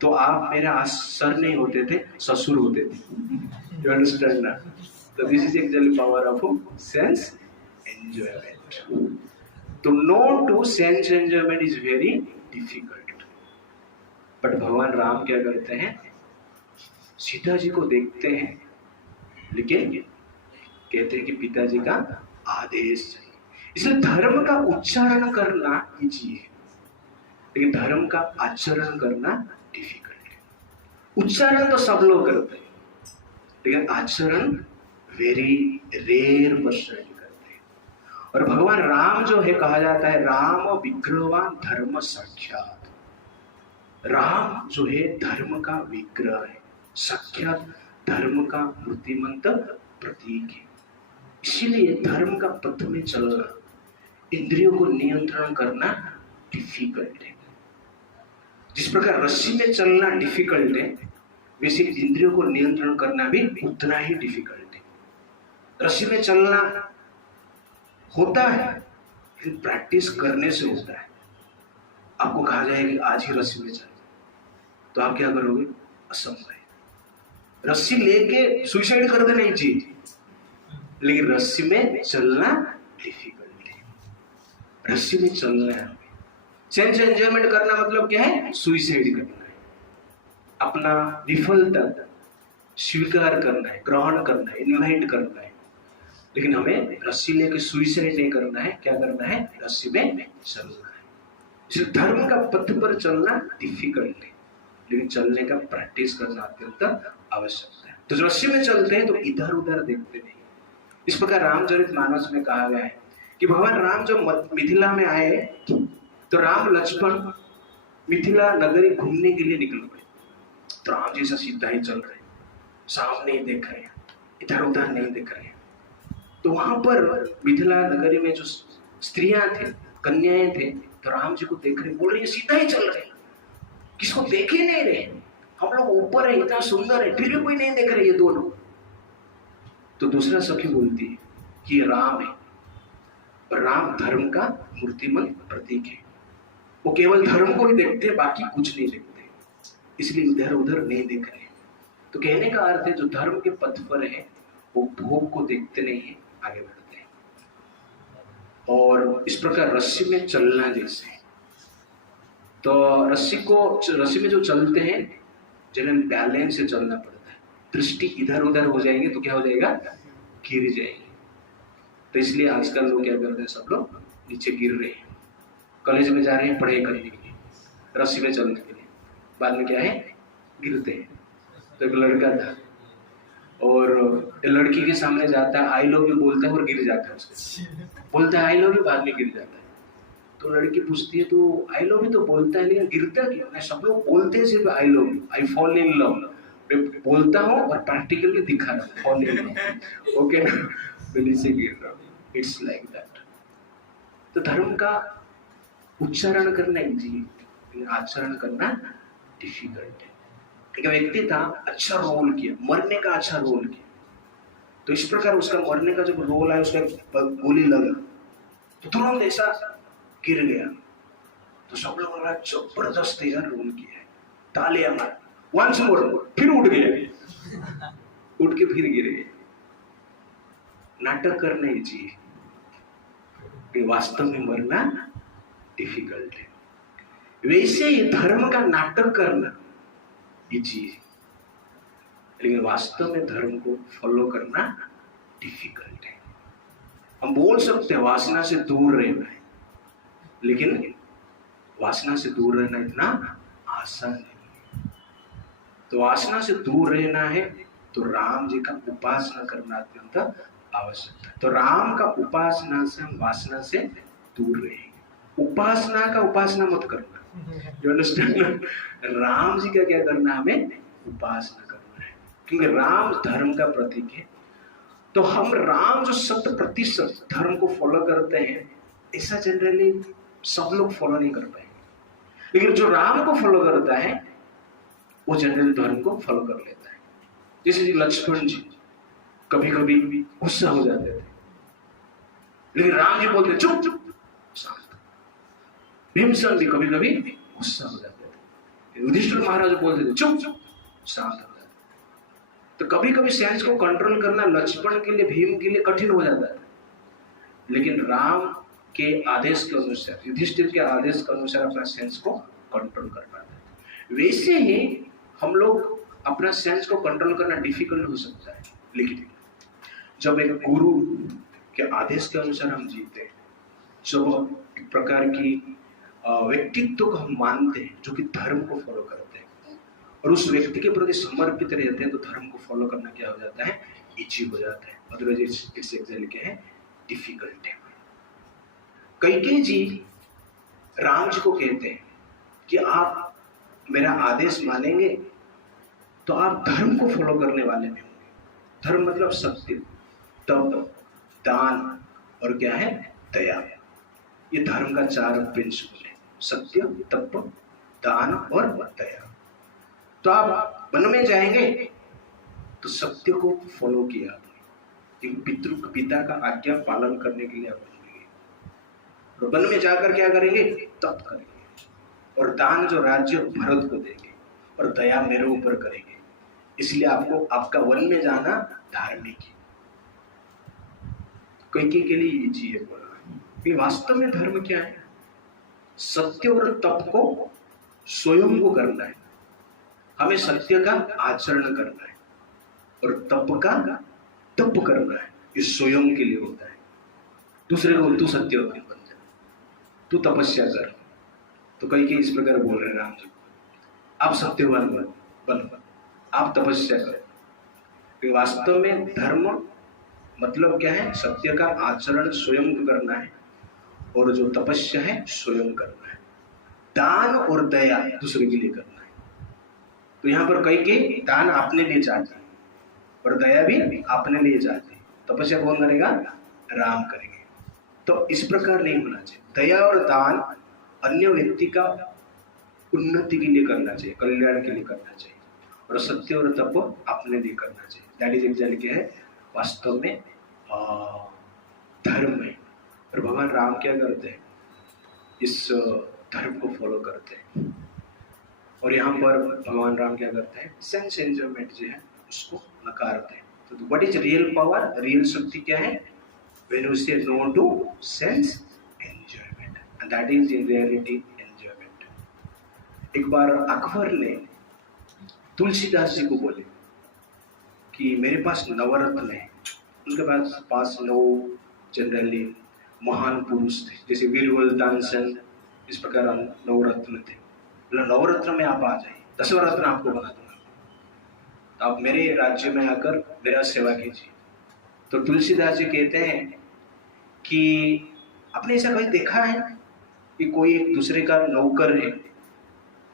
तो आप मेरे सर नहीं होते थे, ससुर होते थे। यू अंडरस्टैंड ना? तो this is actually power of sense enjoyment. तो no to sense enjoyment is very difficult. But भगवान राम क्या करते हैं? सीता जी को देखते हैं, लेकिन कहते हैं कि पिताजी का आदेश चाहिए। इसलिए धर्म का उच्चारण करना इजी है, लेकिन धर्म का आचरण करना डिफिकल्ट है। उच्चारण तो सब लोग करते हैं, लेकिन आचरण वेरी रेयर पर्सन करते हैं। और भगवान राम जो है, कहा जाता है राम विग्रहवान धर्म साक्षात। राम जो है धर्म का विग्रह है, साक्षात धर्म का मूर्तिमंत प्रतीक है। इसीलिए धर्म का पथ में चलना, इंद्रियों को नियंत्रण करना डिफिकल्ट है। जिस प्रकार रस्सी में चलना डिफिकल्ट है, वैसे इंद्रियों को नियंत्रण करना भी उतना ही डिफिकल्ट है। रस्सी में चलना होता है, लेकिन प्रैक्टिस करने से होता है। आपको कहा जाएगा कि आज ही रस्सी में चल, तो आप क्या करोगे? असंभव है। रस्सी लेके सुसाइड कर देना चाहिए, लेकिन रस्सी में चलना डिफिकल्ट है। रस्सी में चलना है। सेंस एंजॉयमेंट करना मतलब क्या है? सुसाइड करना है, अपना विफलता स्वीकार करना है, ग्रहण करना है, इन्वाइट करना है। लेकिन हमें रस्सी लेके सुसाइड नहीं करना है। क्या करना है? रस्सी में चलना है। इसलिए धर्म का पथ पर चलना डिफिकल्ट है, लेकिन चलने का प्रैक्टिस करना अत्यंत आवश्यक है। तो रस्सी में चलते हैं तो इधर उधर देखते नहीं। इस प्रकार रामचरितमानस में कहा गया है कि भगवान राम जब मिथिला में आए तो राम लक्ष्मण मिथिला नगरी घूमने के लिए निकल पड़े। तो राम जी से सीधा ही चल रहे, सामने ही देख रहे, इधर उधर नहीं देख रहे। तो वहां पर मिथिला नगरी में जो स्त्रियां थे, कन्याएं थे, तो राम जी को देख रहे, बोल रहे सीधा ही चल रहे, किसको देख ही नहीं रहे। हम लोग ऊपर है, इतना सुंदर है, फिर भी कोई नहीं देख रहे ये दोनों। तो दूसरा सखी बोलती है कि राम है, और राम धर्म का मूर्तिमंत प्रतीक है। वो केवल धर्म को ही देखते हैं, बाकी कुछ नहीं देखते, इसलिए इधर उधर नहीं देख रहे। तो कहने का अर्थ है जो धर्म के पथ पर है वो भोग को देखते नहीं है, आगे बढ़ते हैं। और इस प्रकार रस्सी में चलना जैसे, तो रस्सी में जो चलते हैं जिन्हें बैलेंस से चलना पड़ता है। दृष्टि इधर उधर हो जाएंगे तो क्या हो जाएगा? गिर जाएंगे। तो इसलिए आजकल लोग क्या करते हैं? सब लोग नीचे गिर रहे हैं। कॉलेज में जा रहे हैं पढ़ाई करने के लिए, रस्सी में चलने के लिए, बाद में क्या है? गिरते हैं। तो एक लड़का था, और लड़की के सामने जाता है, आई लव यू बोलता है और गिर जाता है। उसके बोलता है आई लव यू, बाद में गिर जाता है। तो लड़की पूछती है तो आई लव यू तो बोलता है, लेकिन गिरता क्यों? सब लोग बोलते हैं सिर्फ आई love you, I fall in love. मैं बोलता हूँ और प्रैक्टिकली दिखा रहा हूँ फॉल इन लव। ओके ना? मैं नीचे गिर रहा हूँ। It's like that. तो धर्म का उच्चारण करना इजी है लेकिन आचरण करना डिफिकल्ट है। एक व्यक्ति था, अच्छा रोल किया, मरने का अच्छा रोल किया, तो इस प्रकार उसका मरने का जब रोल आया, उसका गोली लगा तो तुरंत ऐसा गिर गया, तो सब लोग बोला जबरदस्त यार रोल किया है, तालियां मार, वंस मोर, फिर उठ गया, उठ के फिर गिर गए। नाटक करना इजी है, वास्तव में मरना डिफिकल्ट है। वैसे ही धर्म का नाटक करना इजी है, लेकिन वास्तव में धर्म को फॉलो करना डिफिकल्ट है। हम बोल सकते हैं वासना से दूर रहना है, लेकिन वासना से दूर रहना इतना आसान नहीं है। तो वासना से दूर रहना है तो राम जी का उपासना करना अत्यंत आवश्यक है। तो राम का उपासना से हम वासना से दूर रहेंगे। उपासना का उपासना मत करना, यू अंडरस्टैंड? राम जी का क्या करना, हमें उपासना करना है, क्योंकि राम धर्म का प्रतीक है। तो हम राम जो 100% धर्म को फॉलो करते हैं, ऐसा जनरली सब लोग फॉलो नहीं कर पाएंगे, लेकिन जो राम को फॉलो करता है वो जनरली धर्म को फॉलो कर लेता है। जैसे लक्ष्मण जी कभी कभी गुस्सा हो जाते थे, लेकिन राम जी बोलते चुप चुप शांत। भीमसेन भी कभी कभी गुस्सा हो जाते थे, युधिष्ठिर महाराज बोलते थे चुप चुप शांत हो जाते। तो कभी कभी सेंस को कंट्रोल करना लक्ष्मण के लिए, भीम के लिए कठिन हो जाता है, लेकिन राम के आदेश के अनुसार, युधिष्ठिर के आदेश के अनुसार अपना सेंस को कंट्रोल कर पाते हैं। वैसे ही हम लोग अपना सेंस को कंट्रोल करना डिफिकल्ट हो सकता है, लेकिन जब एक गुरु के आदेश के अनुसार हम जीते हैं, जब एक प्रकार की व्यक्तित्व को हम मानते हैं जो कि धर्म को फॉलो करते हैं और उस व्यक्ति के प्रति समर्पित रहते हैं, तो धर्म को फॉलो करना क्या हो जाता है, इजी हो जाता है। अदरवाइज इट्स एक्चुअली क्या है, डिफिकल्ट है। कैकेयी जी राम जी को कहते हैं कि आप मेरा आदेश मानेंगे तो आप धर्म को फॉलो करने वाले में होंगे। धर्म मतलब सत्य, तप, दान और क्या है, दया। ये धर्म का 4 प्रिंसिपल है, सत्य, तप, दान और दया। तो आप वन में जाएंगे तो सत्य को फॉलो किया आपने, पिता का आज्ञा पालन करने के लिए आप बनेंगे, और वन में जाकर क्या करेंगे, तप करेंगे, और दान जो राज्य भरत को देंगे, और दया मेरे ऊपर करेंगे। इसलिए आपको आपका वन में जाना धार्मिक है। कैकेयी के लिए इजी है बोलना। वास्तव में धर्म क्या है, सत्य और तप को स्वयं को करना है। हमें सत्य का आचरण करना है और तप का तप करना है, ये स्वयं के लिए होता है। दूसरे को तू सत्यवादी बन जा, तू तपस्या कर। तो कैकेयी इस प्रकार बोल रहे हैं राम जी, आप सत्यवान बन, आप तपस्या करें। वास्तव में धर्म मतलब क्या है, सत्य का आचरण स्वयं करना है, और जो तपस्या है स्वयं करना है। दान और दया दूसरे के लिए करना है। तो यहाँ पर कैकेयी दान अपने लिए चाहते हैं और दया भी अपने लिए चाहते हैं। तपस्या कौन करेगा, राम करेंगे। तो इस प्रकार नहीं होना चाहिए। दया और दान अन्य व्यक्ति का उन्नति के लिए करना चाहिए, कल्याण के लिए करना चाहिए, और सत्य और तप अपने लिए करना चाहिए। दैट इज एग्जैक्टली क्या है, वास्तव में धर्म है। और भगवान राम क्या करते हैं, इस धर्म को फॉलो करते हैं। और यहाँ पर भगवान राम क्या करते हैं, सेंस एंजॉयमेंट जो है उसको नकारते हैं। तो what is real power, real शक्ति क्या है, when you say no to sense enjoyment, and that is in reality enjoyment. एक बार अकबर ने तुलसीदास जी को बोले कि मेरे पास नवरत्न है। उनके पास 9 जनरली महान पुरुष थे, जैसे वीरबल, तानसेन, इस प्रकार नवरत्न थे। नवरत्न में आप आ जाइए, 10वां रत्न आपको बना दूंगा, आप मेरे राज्य में आकर मेरा सेवा कीजिए। तो तुलसीदास जी कहते हैं कि आपने ऐसा कभी देखा है कि कोई एक दूसरे का नौकर है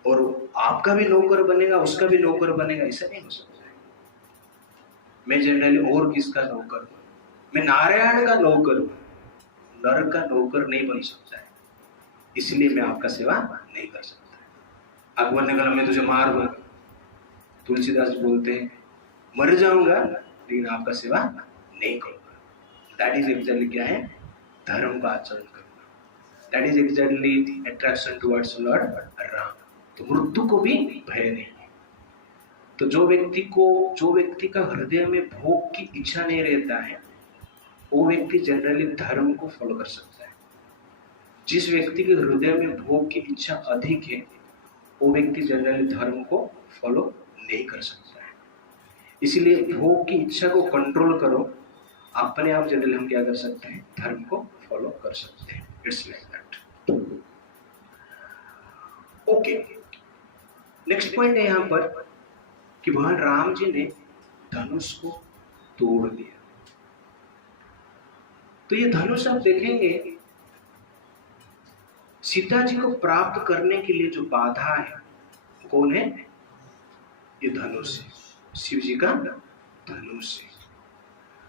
और आपका भी नौकर बनेगा, उसका भी नौकर बनेगा? ऐसा नहीं हो सकता है। मैं जनरली और किसका नौकर हूँ, मैं नारायण का नौकर हूँ, नर का नौकर नहीं बन सकता है। इसलिए मैं आपका सेवा नहीं कर सकता। अकबर ने कहा मैं तुझे मार दूंगा। तुलसीदास बोलते हैं मर जाऊंगा लेकिन आपका सेवा नहीं करूंगा। दैट इज एग्जैक्टली क्या है? धर्म का आचरण करना। That is exactly attraction towards Lord Ram. तो मृत्यु को भी भय नहीं। तो जो व्यक्ति का हृदय में भोग की इच्छा नहीं रहता है, वो व्यक्ति जनरली धर्म को फॉलो कर सकता है। जिस व्यक्ति के हृदय में भोग की इच्छा अधिक है, वो व्यक्ति जनरली धर्म को फॉलो नहीं कर सकता है। इसलिए भोग की इच्छा को कंट्रोल करो, अपने आप जनरली हम क्या कर सकते हैं? धर्म को फॉलो कर सकते हैं। It's like that. Okay, next point है यहां पर कि भगवान राम जी ने धनुष को तोड़ दिया। तो ये धनुष आप देखेंगे, सीता जी को प्राप्त करने के लिए जो बाधा है कौन है? ये धनुष है, शिव जी का धनुष है।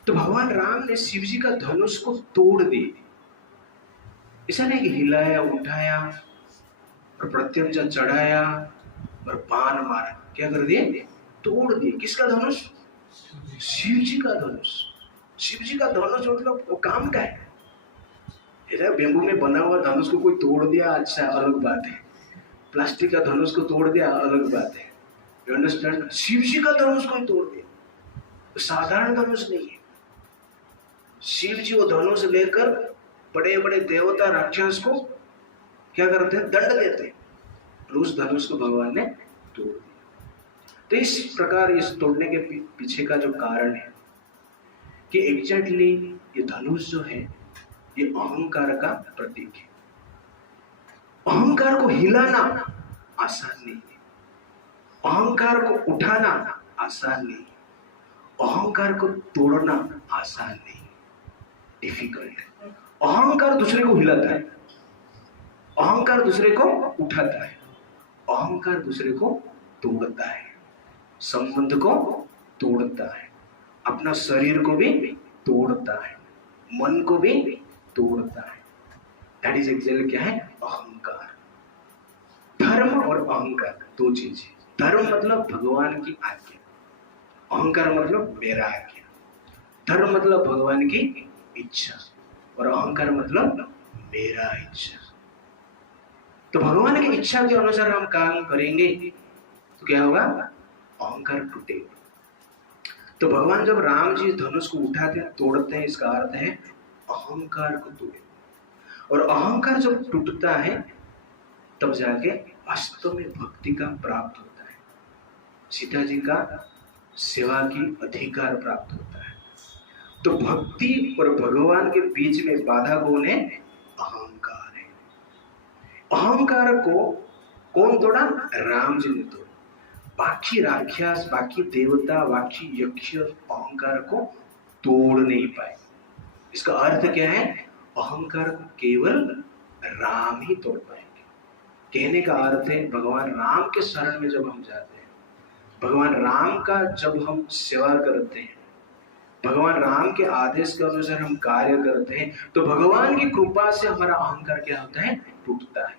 तो भगवान राम ने शिव जी का धनुष को तोड़ दिया। ऐसा नहीं कि हिलाया उठाया और प्रत्यंचा चढ़ाया और बाण मारा, क्या कर दिए? तोड़ दिए। किसका धनुष? शिव जी का धनुष। शिव जी का धनुष मतलब वो काम का है। बेम्बू में बना हुआ धनुष को कोई तोड़ दिया, अच्छा अलग बात है। प्लास्टिक का धनुष को तोड़ दिया, अलग बात है। You understand? शिव जी का धनुष को तोड़ दिया, तो साधारण धनुष नहीं है। शिव जी वो धनुष लेकर बड़े बड़े देवता राक्षस को क्या करते हैं? दंड देते हैं। उस धनुष को भगवान ने तोड़ दिया। तो इस प्रकार इस तोड़ने के पीछे का जो कारण है कि एग्जैक्टली ये धनुष जो है ये अहंकार का प्रतीक है। अहंकार को हिलाना आसान नहीं है, अहंकार को उठाना आसान नहीं है, अहंकार को तोड़ना आसान नहीं है, डिफिकल्ट है। अहंकार दूसरे को हिलाता है, अहंकार दूसरे को उठाता है, अहंकार दूसरे को तोड़ता है, संबंध को तोड़ता है, अपना शरीर को भी तोड़ता है, मन को भी तोड़ता है। दैट इज एग्जैक्टली क्या है? अहंकार। धर्म और अहंकार दो चीजें। धर्म मतलब भगवान की आज्ञा, अहंकार मतलब मेरा आज्ञा। धर्म मतलब भगवान की इच्छा और अहंकार मतलब मेरा इच्छा। तो भगवान की इच्छा के अनुसार हम काम करेंगे तो क्या होगा? अहंकार टूटेगा। तो भगवान जब राम जी धनुष को उठाते हैं, तोड़ते हैं, इसका अर्थ है अहंकार को तोड़े। और अहंकार जब टूटता है तब जाके वास्तव में भक्ति का प्राप्त होता है, सीता जी का सेवा की अधिकार प्राप्त होता है। तो भक्ति और भगवान के बीच में बाधा कौन है? अहंकार है। अहंकार को कौन तोड़ा? राम जी ने तोड़ा। बाकी राक्षस, बाकी देवता, बाकी यक्ष अहंकार को तोड़ नहीं पाए। इसका अर्थ क्या है? अहंकार को केवल राम ही तोड़ पाएंगे। कहने का अर्थ है भगवान राम के शरण में जब हम जाते हैं, भगवान राम का जब हम सेवा करते हैं, भगवान राम के आदेश के अनुसार हम कार्य करते हैं, तो भगवान की कृपा से हमारा अहंकार क्या होता है? टूटता है।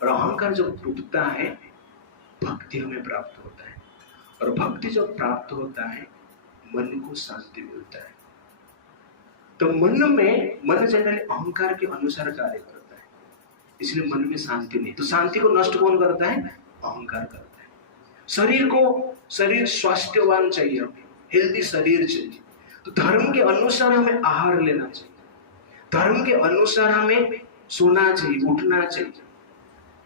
और अहंकार जब टूटता है भक्ति हमें प्राप्त होता है। और भक्ति जब प्राप्त होता है मन को शांति मिलता है। तो मन जनरली अहंकार के अनुसार कार्य करता है, इसलिए मन में शांति नहीं। तो शांति को नष्ट कौन करता है? अहंकार करता है। शरीर स्वास्थ्यवान चाहिए, हेल्दी शरीर चाहिए। तो धर्म के अनुसार हमें आहार लेना चाहिए, धर्म के अनुसार हमें सोना चाहिए, उठना चाहिए,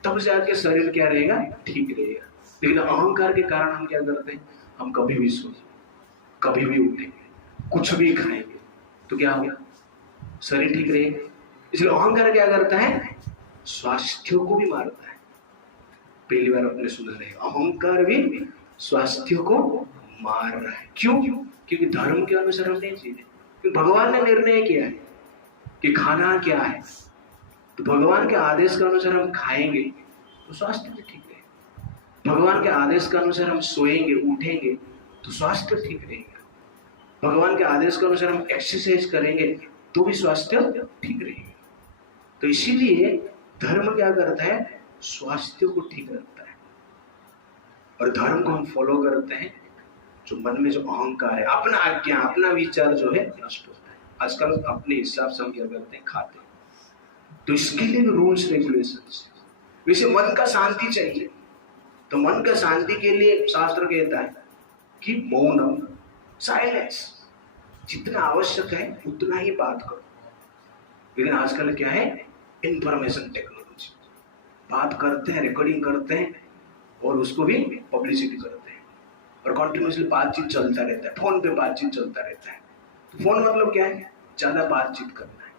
तब जाके शरीर क्या रहेगा? ठीक रहेगा। लेकिन अहंकार के कारण हम क्या करते हैं? हम कभी भी सोएंगे, कभी भी उठेंगे, कुछ भी खाएंगे, तो क्या होगा? शरीर ठीक रहेगा। इसलिए अहंकार क्या करता है? स्वास्थ्य को भी मारता है। पहली बार आपने सुना रहे, अहंकार भी स्वास्थ्य को मार रहा है। क्यों? क्योंकि धर्म के अनुसार हम नहीं जीते। क्योंकि भगवान ने निर्णय किया है कि खाना क्या है, तो भगवान के आदेश के अनुसार हम खाएंगे तो स्वास्थ्य भी ठीक रहेगा। भगवान के आदेश के अनुसार हम सोएंगे, उठेंगे तो स्वास्थ्य ठीक रहेगा। भगवान के आदेश के अनुसार हम एक्सरसाइज करेंगे तो भी स्वास्थ्य ठीक रहेगा। तो इसीलिए धर्म क्या करता है? स्वास्थ्य को ठीक रखता है। और धर्म को हम फॉलो करते हैं, जो मन में जो अहंकार है, अपना आज्ञा, अपना विचार जो है नष्ट होता है। आजकल अपने हिसाब से हम क्या करते हैं? खाते हैं। तो इसके लिए रूल्स रेगुलेशंस। वैसे मन का शांति चाहिए, तो मन का शांति के लिए शास्त्र कहता है कि मौन, साइलेंस, जितना आवश्यक है उतना ही बात करो। लेकिन आजकल क्या है? इंफॉर्मेशन टेक्नोलॉजी, बात करते हैं, रिकॉर्डिंग करते हैं और उसको भी पब्लिसिटी करते हैं, और कंटिन्यूसली बातचीत चलता रहता है, फोन पे बातचीत चलता रहता है। तो फोन मतलब क्या है? ज्यादा बातचीत करना है।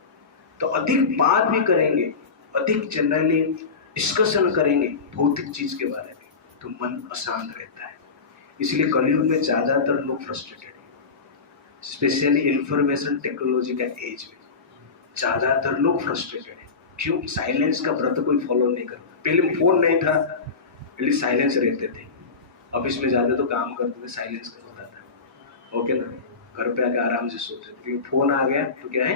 तो अधिक बात भी करेंगे, अधिक जनरली डिस्कशन करेंगे भौतिक चीज के बारे में, तो मन अशांत रहता है। इसलिए कलयुग में ज्यादातर लोग फ्रस्ट्रेटेड हैं, स्पेशली इंफॉर्मेशन टेक्नोलॉजी का एज में ज्यादातर लोग फ्रस्ट्रेटेड हैं। क्यों? साइलेंस का व्रत कोई फॉलो नहीं करता। पहले फोन नहीं था, पहले साइलेंस रहते थे। ऑफिस में जाते तो काम करते थे, साइलेंस करता था, ओके ना, घर पे आके आराम से सोते थे। लेकिन फोन आ गया तो क्या है?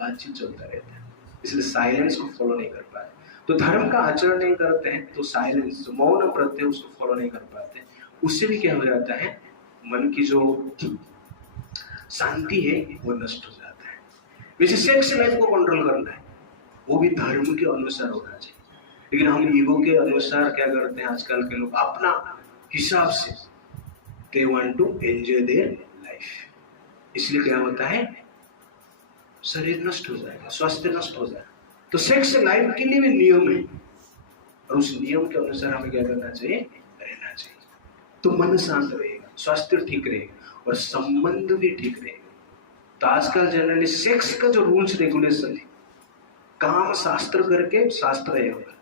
बातचीत चलता रहता है, इसलिए साइलेंस को फॉलो नहीं कर पाते। तो धर्म का आचरण नहीं करते हैं तो साइलेंस, जो मौन व्रत है, उसको फॉलो नहीं कर पाते। उससे भी क्या हो जाता है? मन की जो शांति है वो नष्ट हो जाता है। वैसे सेक्स लाइफ को कंट्रोल करना है, वो भी धर्म के अनुसार होना चाहिए। लेकिन हम ईगो के अनुसार क्या करते हैं? आजकल के लोग अपना हिसाब से, they want to enjoy their life. इसलिए क्या होता है? शरीर नष्ट हो जाएगा, स्वास्थ्य नष्ट हो जाएगा। तो सेक्स लाइफ के लिए भी नियम है, और उस नियम के अनुसार हमें क्या करना चाहिए? रहना चाहिए। तो मन शांत रहेगा, स्वास्थ्य ठीक रहेगा, और संबंध भी ठीक रहेगा। तो आजकल जनरली सेक्स का जो रूल्स रेगुलेशन है, काम शास्त्र करके शास्त्र है होगा,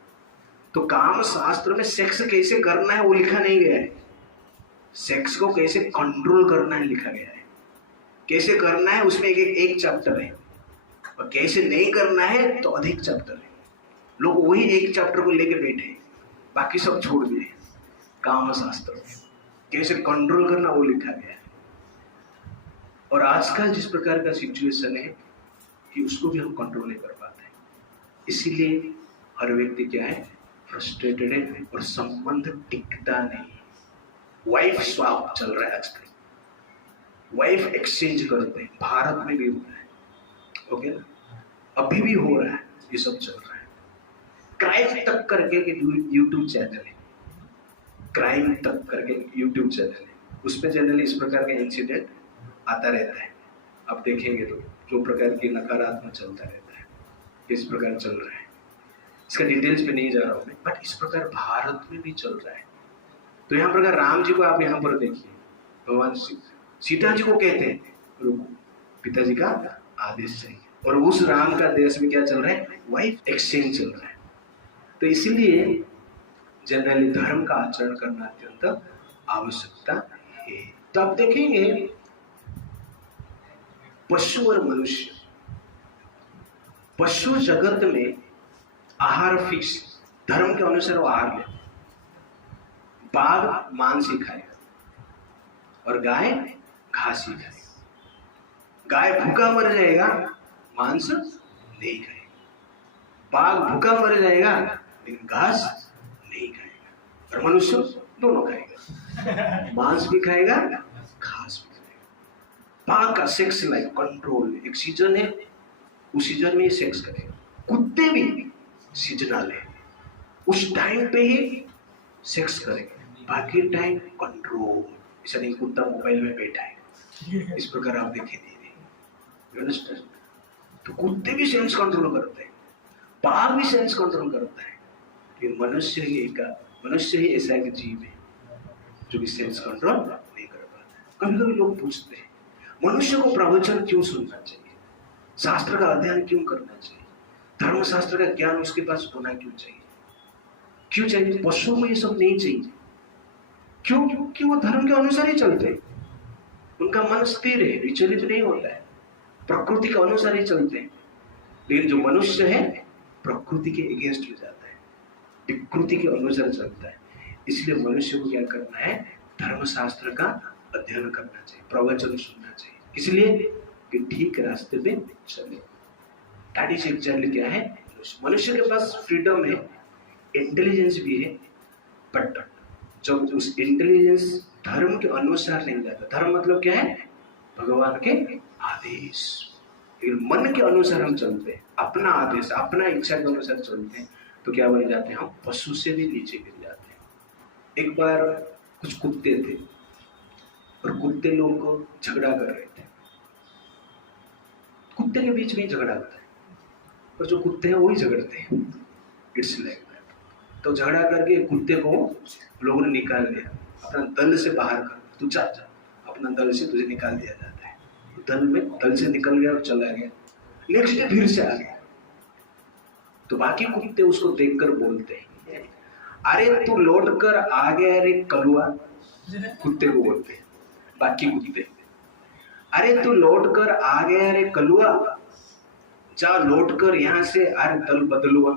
तो काम शास्त्र में सेक्स कैसे करना है वो लिखा नहीं गया है। सेक्स को कैसे कंट्रोल करना है लिखा गया है। कैसे करना है उसमें एक चैप्टर है, और कैसे नहीं करना है तो अधिक चैप्टर है। लोग वही एक चैप्टर को लेके बैठे, बाकी सब छोड़ दिए। काम शास्त्र में कैसे कंट्रोल करना वो लिखा गया है। और आजकल जिस प्रकार का सिचुएशन है कि उसको भी हम कंट्रोल नहीं कर पाते, इसीलिए हर व्यक्ति क्या है? फ्रस्ट्रेटेड है, और संबंध टिकता नहीं। वाइफ स्वैप चल रहा है आजकल, वाइफ एक्सचेंज करते हैं, भारत में भी हो रहा है, ओके ना, अभी भी हो रहा है, ये सब चल रहा है। क्राइम तक करके यूट्यूब चैनल है, क्राइम तक करके यूट्यूब चैनल है, उसमें जनरली इस प्रकार का इंसिडेंट आता रहता है। आप देखेंगे तो जो प्रकार की नकारात्मक चलता रहता है, किस प्रकार चल रहा है, इसका डिटेल्स में नहीं जा रहा हूँ मैं, बट इस प्रकार भारत में भी चल रहा है। तो यहाँ प्रकार राम जी को आप यहाँ पर देखिए, भगवान सीता जी को कहते हैं रुको, पिताजी का आदेश चाहिए, और उस राम का देश में क्या चल रहा है? वाइफ एक्सचेंज चल रहा है। तो इसीलिए जनरली धर्म का आचरण करना अत्यंत आवश्यकता है। तो आप देखेंगे पशु और मनुष्य, पशु जगत में आहार फिक्स, धर्म के अनुसार वो आहार ले। बाघ मांस ही खाएगा और गाय घास ही खाएगा। गाय भूखा मर जाएगा, मांस नहीं खाएगा। बाघ भूखा मर जाएगा लेकिन घास नहीं खाएगा। और मनुष्य दोनों खाएगा, मांस भी खाएगा, घास भी खाएगा। बाघ का सेक्स लाइफ कंट्रोल, एक सीजन है, उस सीजन में सेक्स करेगा। कुत्ते भी सीजनल है, उस टाइम पे ही सेक्स करेंगे, बाकी टाइम कंट्रोल। ऐसा नहीं कुत्ता मोबाइल में बैठा है, इस प्रकार आप देखे नहीं। तो कुत्ते भी सेंस कंट्रोल करते हैं, बाघ भी सेंस कंट्रोल करता है, लेकिन मनुष्य ही ऐसा एक जीव है जो भी सेंस कंट्रोल नहीं कर पाता। कभी कभी लोग पूछते हैं मनुष्य को प्रवचन क्यों सुनना चाहिए, शास्त्र का अध्ययन क्यों करना चाहिए, धर्म शास्त्र का ज्ञान उसके पास होना क्यों चाहिए? क्यों चाहिए? पशुओं को ये सब नहीं चाहिए। क्यों? क्योंकि वो धर्म के अनुसार ही चलते हैं, उनका मन स्थिर है, विचलित नहीं होता है, प्रकृति के अनुसार ही चलते हैं। लेकिन जो मनुष्य है प्रकृति के अगेंस्ट हो जाता है, विकृति के अनुसार चलता है। इसलिए मनुष्य को क्या करना है? धर्म शास्त्र का अध्ययन करना चाहिए, प्रवचन सुनना चाहिए, इसलिए कि ठीक रास्ते पे चले। दैट इज एग्जैक्टली क्या है? मनुष्य के पास फ्रीडम है, इंटेलिजेंस भी है, बट जब उस इंटेलिजेंस धर्म के अनुसार नहीं जाता, धर्म मतलब क्या है? भगवान के आदेश। लेकिन मन के अनुसार हम चलते हैं, अपना आदेश, अपना इच्छा के अनुसार चलते हैं, तो क्या बन जाते हैं? हम पशु से भी नीचे गिर जाते हैं। एक बार कुछ कुत्ते थे और कुत्ते लोग को झगड़ा कर रहे थे। कुत्ते के बीच में झगड़ा होता है और जो कुत्ते हैं वही झगड़ते हैं। It's like that. तो झगड़ा करके कुत्ते को लोगों ने निकाल दिया, अपना दल से बाहर कर, तू जा, अपना दल से तुझे निकाल दिया जाता है। दल से निकल गया और चला गया। नेक्स्ट डे फिर से आ गया, तो बाकी कुत्ते उसको देखकर बोलते हैं, अरे तू लौट कर आ गया रे कलुआ। कुत्ते को बोलते हैं बाकी कुत्ते, अरे तू लौट कर आ गया रे कलुआ, जा लौट कर यहां से, अरे दल बदलुआ।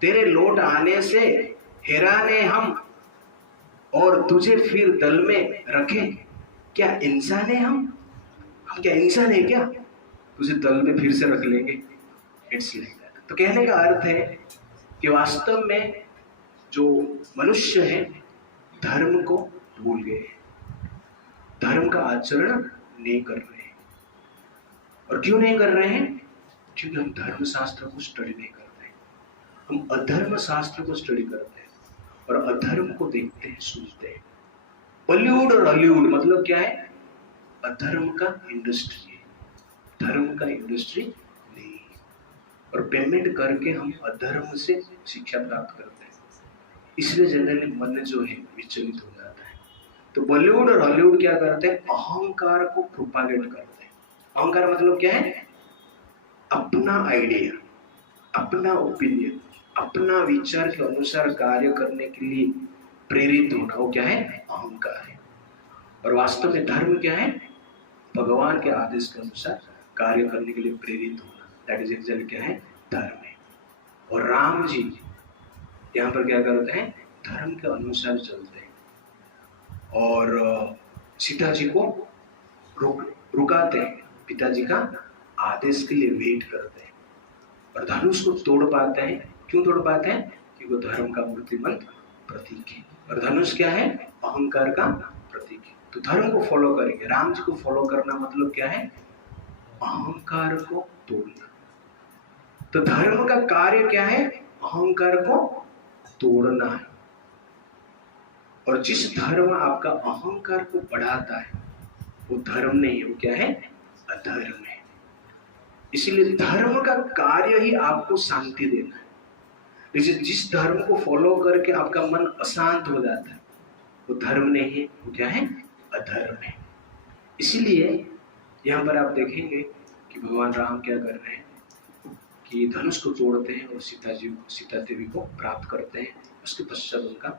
तेरे लौट आने से हैराने हम, और तुझे फिर दल में रखें। क्या इंसान है हम क्या इंसान है क्या? तुझे दल में फिर से रख लेंगे। It's like that. तो कहने का अर्थ है कि वास्तव में जो मनुष्य है धर्म को भूल गए, धर्म का आचरण नहीं कर रहे हैं। और क्यों नहीं कर रहे हैं? क्योंकि हम धर्म शास्त्र को स्टडी नहीं करते हैं, हम अधर्म शास्त्र को स्टडी करते हैं और अधर्म को देखते हैं, सुनते हैं। बॉलीवुड और हॉलीवुड मतलब क्या है? अधर्म का इंडस्ट्री है, धर्म का इंडस्ट्री नहीं। और पेमेंट करके हम अधर्म से शिक्षा प्राप्त करते हैं, इसलिए जनरली मन जो है विचलित हो जाता है। तो बॉलीवुड और हॉलीवुड क्या करते हैं? अहंकार को प्रोपागेट करते हैं। अहंकार मतलब क्या है? अपना आइडिया, अपना ओपिनियन, अपना विचार के अनुसार कार्य करने के लिए प्रेरित होना, वो क्या है? अहंकार है। और वास्तव में धर्म क्या है? भगवान के आदेश के अनुसार कार्य करने के लिए प्रेरित होना, दैट इज एक्चुअली क्या है? धर्म है। और राम जी यहाँ पर क्या करते हैं? धर्म के अनुसार चलते हैं और सीता जी को रुकाते हैं, पिताजी का आदेश के लिए वेट करते हैं और धनुष को तोड़ पाते हैं। क्यों तोड़ पाते हैं? क्योंकि वो धर्म का मूर्तिमंत प्रतीक है। और धनुष क्या है? अहंकार का प्रतीक है। तो धर्म को फॉलो करेंगे, राम जी को फॉलो करना मतलब क्या है? अहंकार को तोड़ना। तो धर्म का कार्य क्या है? अहंकार को तोड़ना है। और जिस धर्म आपका अहंकार को बढ़ाता है वो धर्म नहीं है, वो क्या है? अधर्म है। इसलिए धर्म का कार्य ही आपको शांति देना है। जिस धर्म को फॉलो करके आपका मन अशांत हो जाता है वो धर्म नहीं है, वो क्या है? अधर्म है। इसलिए यहाँ पर आप देखेंगे कि भगवान राम क्या कर रहे हैं कि धनुष को तोड़ते हैं और सीता देवी को प्राप्त करते हैं। उसके पश्चात उनका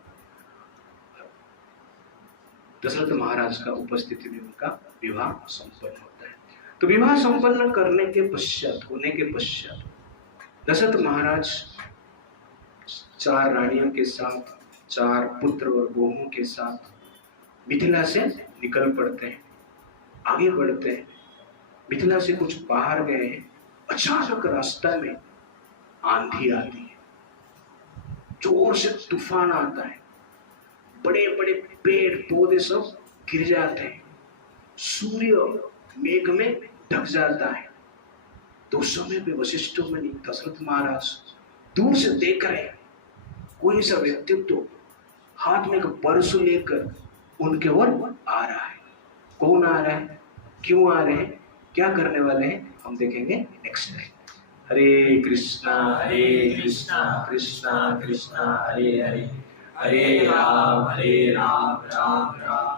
दशरथ महाराज का उपस्थिति में उनका विवाह संपन्न होता है। तो विवाह संपन्न करने के पश्चात दशरथ महाराज 4 रानियों के साथ, 4 पुत्र और बहुओं के साथ मिथिला से निकल पड़ते हैं, आगे बढ़ते हैं। मिथिला से कुछ बाहर गए हैं, अचानक रास्ता में आंधी आती है, जोर से तूफान आता है, बड़े बड़े पेड़ पौधे सब गिर जाते हैं, सूर्य मेघ में ढक जाता है। तो उस समय पे वशिष्ठ मुनि दशरथ महाराज दूर से देख रहे हैं, कोई सा व्यक्तित्व हाथ में एक परशु लेकर उनके ओर आ रहा है। कौन आ रहा है, क्यों आ रहे हैं, क्या करने वाले हैं, हम देखेंगे नेक्स्ट टाइम। हरे कृष्णा कृष्णा कृष्णा हरे हरे, हरे राम राम राम